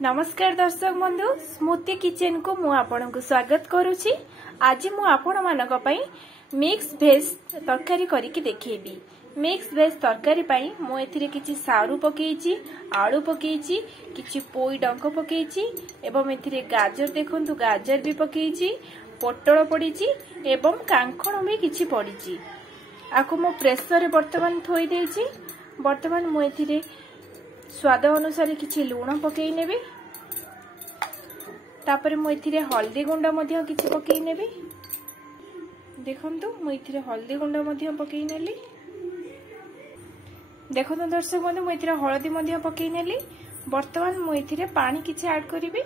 नमस्कार दर्शक बंधु स्मृति किचन को मु आपन को स्वागत करुछि। आज मु आपण मानक पई मिक्स भेज तरकारी करिकि देखैबी। मिक्स भेज तरकारी पई मु एथिरे किछि सारू पकेइछि, आलू पकेइछि, किछि पोई डंक पकेइछि एवं एथिरे गाजर देखंतु गाजर भी पकेइछि, पोटल पड़िछि एवं कांखण भी किछि पड़िछि। आकु मु प्रेसर रे वर्तमान थोई देइछि। वर्तमान मु एथिरे स्वाद अनुसार किछि लूण पकई नेबी। तापर मु एथिरे हल्दी गुंड मध्य किछि पकई नेबी। देखंतु मु एथिरे हल्दी गुंड मध्य पकई नेली। देखंतु दर्शक बंधु मु एथिरे हळदी मध्य पकई नेली। वर्तमान मु एथिरे पानी किछि ऐड करिबी।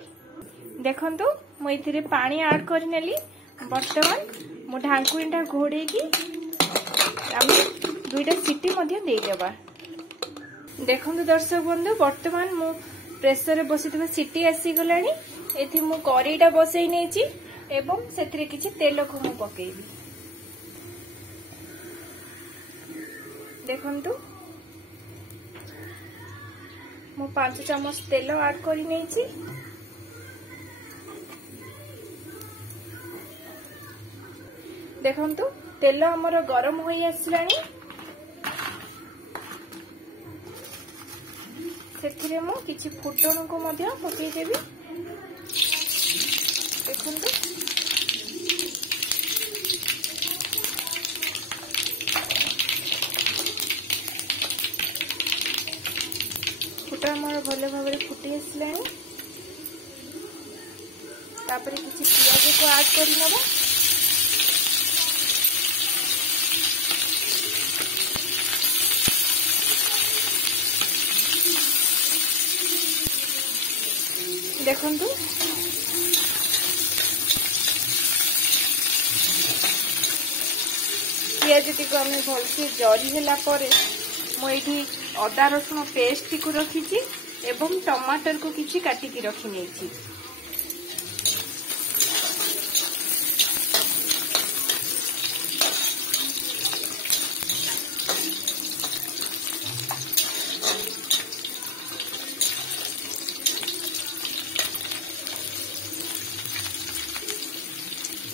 देखंतु मु एथिरे पानी ऐड करि नेली। वर्तमान मु ढांकुइटा घोड़े की आमे दुईटा सीटी मध्य देई देबा। देखंतु दर्शक बंधु वर्तमान मु प्रेसर रे बसितबा सीटी आसी गलानी। एथि मु करीटा बसई नेछि एवं सेथिरे किछि तेल को मु पकेइबी। देखंतु मु 5 चम्मच तेल ऐड करि नेछि। देखंतु तेल हमर गरम होई आसलानी। सेथिरे मु किछि फुटण को मध्य पकई देबी। देखंतु फुटण मोर भले भाबरे फुटी आसलानी। तापर किछि पियाज को ऐड करि नबा। देखंतु पियाज टी को हमें भलसे जरी होला परे मु एठी अदा रसुण पेस्ट को रखिछि एवं टमाटर को किछि काटी की रखि नेछि।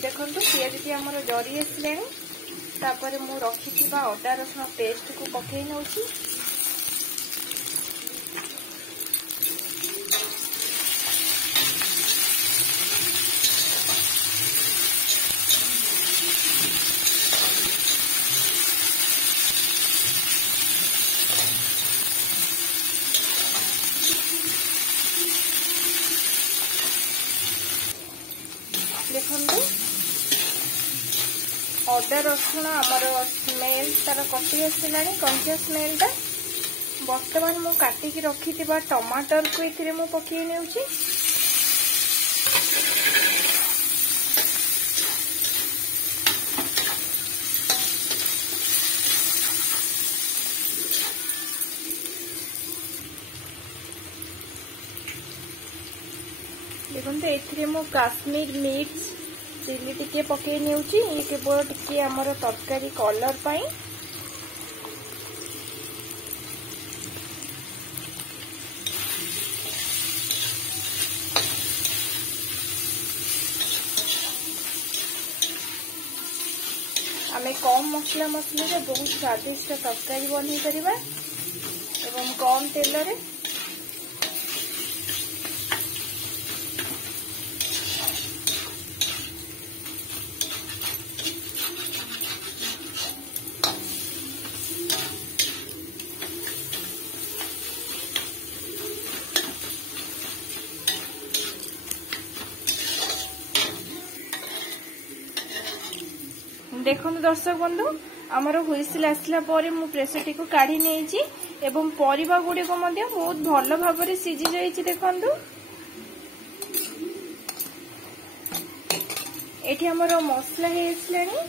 देखंतु पियाज टी हमर जरी आसलेनी। तापर मु रखिथिबा अदा रसुण पेस्ट को पकई नउछि। देखंतु अदा रसुण आमर स्मेल तार कटी आसलानी। कंचा स्मेल टा वर्तमान मु काटी की रखिथिबा टमाटर को एथिरे मु पकई नेउछि। देखंतु एथिरे मु काश्मीर मिर्च चिली टिके पकई नेउछि। ये केवल टिके हमर तरकारी कलर पाई। आमे कम मसला मसली रे बहुत स्वादिष्ट तरकारी बनै परिबा एवं कम तेल रे। देखंतु दर्शक बंधु आमर हुइसिल आसला परे मु प्रेसर टी को काढी नेछि एवं परिबा गुडी को मध्य बहुत भलो भाबरे सिझी जाईछि। देखंतु एठी हमर मसला हे आसलानी।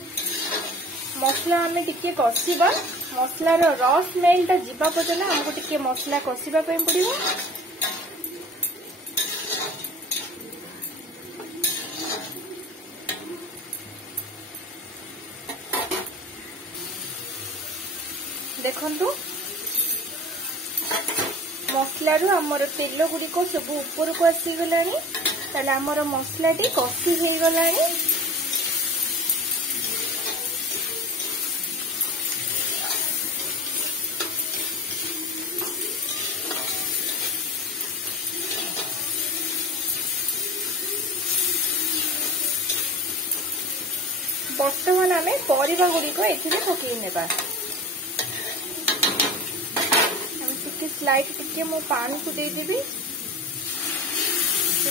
मसला हमें टिके कसिबा। मसला रो रस स्मेल ता जिबा पजला हमको टिके मसला कसिबा पय पड़िबो। देखंतु मसलारू आमर तेल गुड़िक सब ऊपर को आसीगला ताले आमर मसलाटी कषि हो गलानी। बर्तमान आमे परिबा गुड़िक एथिरे पकई नेबा। स्लाइड टिके मो पानी को दे देबी।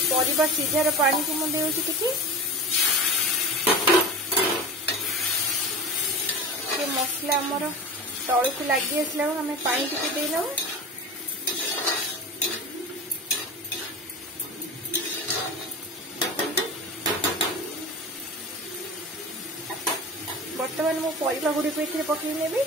परिबा सीझार पानी को मुझे देउछि टिके मसला आमर तल को लगी आसला आम पानी टिके देना। बर्तमान मो परिबा गुड़िक एथिरे पकई नेबी।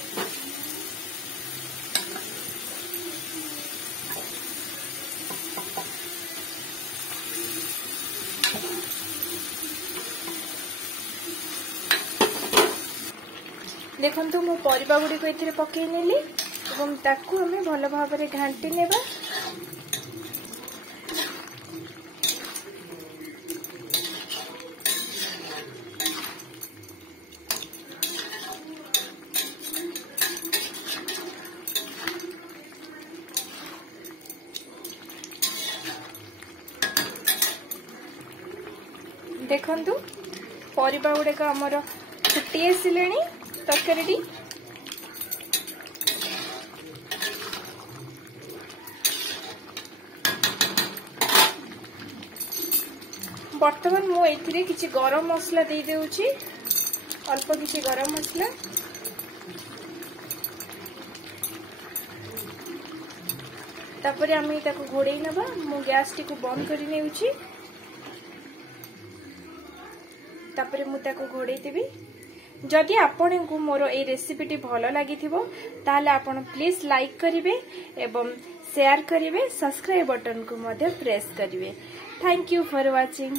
देखंतु मो परिबा गुड़ी को एथिरे पकई नेली एवं ताकू हमें भल भाव में घांटी नेबा। देखंतु परिबा गुड़े का हमर फुटी आसिलेनी तरकारी। बर्तमान मु एथिरे किछि गरम मसला दे देउछि, अल्प किछि गरम मसला। तापरे आमे ताको घोड़े नबा। मु गैस टी को बंद करि नेउछि। तापरे मु ताको घोड़े देबी। जदि आपण को मोर ए रेसिपीटी भल लगी ताले आपण प्लीज लाइक करिवे एवं शेयर करिवे, सब्सक्राइब बटन को मध्य प्रेस करिवे। Thank you for watching.